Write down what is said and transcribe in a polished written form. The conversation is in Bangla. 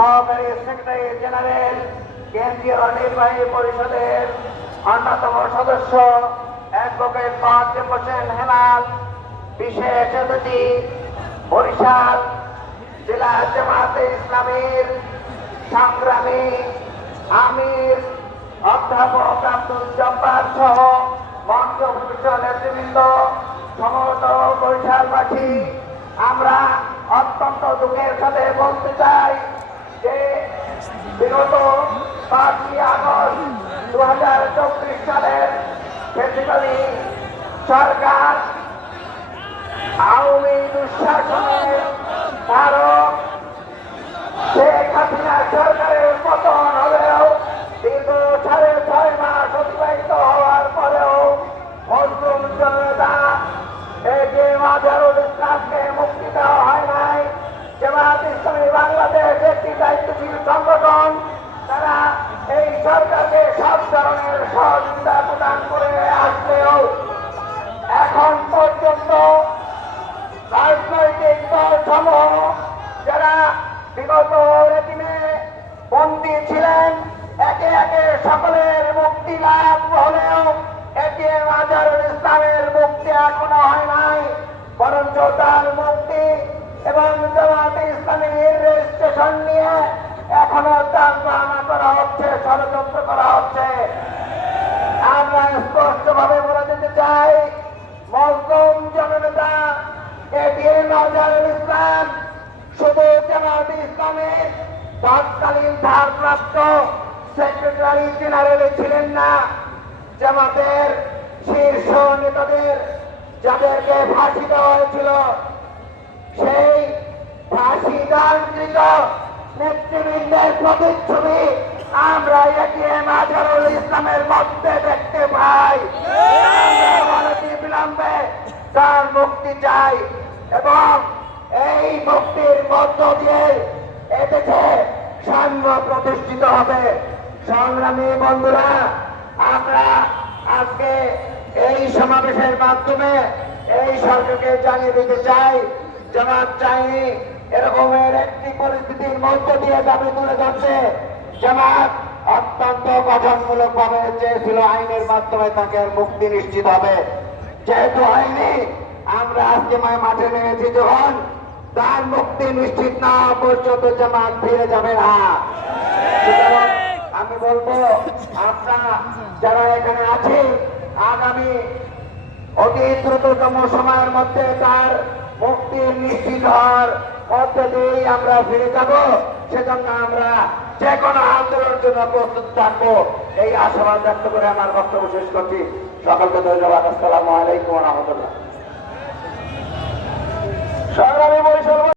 সহকারী সেক্রেটারি জেনারেল কেন্দ্রীয় নির্বাহী পরিষদের অন্যতম সদস্য অ্যাডভোকেট মোয়াজ্জেম হোসেন হেলাল, বিশেষ অতিথি বরিশাল জেলা জামায়াতে ইসলামীর সংগ্রামী আমির অধ্যাপক আব্দুল জব্বার সহ মঞ্চভূষ্ট নেতৃবৃন্দ, সমবেত বরিশালবাসী, আমরা অত্যন্ত দুঃখের সাথে বলতে চাই যে বিগত 5ই আগস্ট 2024 সালের ফেসিবাদী সরকার আওয়ামী দুঃশাসনের কারণ শেখ হাসিনা সরকারের পতন হলেও দীর্ঘ 6.5 মাস অতিবাহিত হওয়ার পরেও মজলুম জনতা এটিএম আজহারুল ইসলামকে মুক্তি দেওয়া হয় নাই। জামায়াতে ইসলামী বাংলাদেশ একটি দায়িত্বশীল সংগঠন, তারা এই সরকারকে সব ধরনের সহযোগিতা প্রদান করে আসলেও এখন পর্যন্ত রাজনৈতিক দল সমূহ যারা বিগত রেজিমে বন্দী ছিলেন, একে একে সকলের মুক্তি লাভ হলেও এটিএম আজহারুল ইসলামের মুক্তি এখনো হয় নাই, বরঞ্চ তার মুক্তি এবং জামায়াতে ইসলামীর রেজিস্ট্রেশন নিয়ে এখনো তার বাহানা করা হচ্ছে, ষড়যন্ত্র করা হচ্ছে। আমরা স্পষ্টভাবে বলে দিতে চাই, মজলুম জননেতা এটিএম আজহারুল ইসলাম শুধু জামায়াতে ইসলামের তৎকালীন ভারপ্রাপ্ত সেক্রেটারি জেনারেল ছিলেন না, জামাতের শীর্ষ নেতাদের যাদেরকে ফাঁসি দেওয়া হয়েছিল সেই ফাঁসি দানকৃত নেতৃবৃন্দের প্রতিচ্ছবি আমরা এটিএম আজহারুল ইসলামের মধ্যে দেখতে পাই। বিলম্বে তার মুক্তি চাই এবং এই মুক্তির মধ্য দিয়ে এদেশে সাম্য প্রতিষ্ঠিত হবে। সংগ্রামী বন্ধুরা, আমরা আজকে এই সমাবেশের মাধ্যমে এই সরকারকে জানিয়ে দিতে চাই, জামাত চাইনি এরকমের একটি পরিস্থিতির মধ্য দিয়ে দাবি তুলে যাচ্ছে। জামাত অত্যন্ত গঠনমূলক ভাবে চেয়েছিল আইনের মাধ্যমে তাকে মুক্তি নিশ্চিত হবে, যেহেতু হয়নি আমরা আজকে মাঠে নেমেছি। যখন তার মুক্তি নিশ্চিত না পর্যন্ত জামাত ফিরে যাবে না। আমি বলবো আমরা যারা এখানে আছি আগামী অতি দ্রুততম সময়ের মধ্যে তার মুক্তি নিশ্চিত হওয়ার মধ্যে দিয়েই আমরা ফিরে যাব। সেজন্য আমরা যে কোনো আন্দোলনের জন্য প্রস্তুত থাকবো, এই আশাবাদ ব্যক্ত করে আমার বক্তব্য শেষ করছি। সকলকে ধন্যবাদ। আসসালামু আলাইকুম ওয়া রাহমাতুল্লাহ।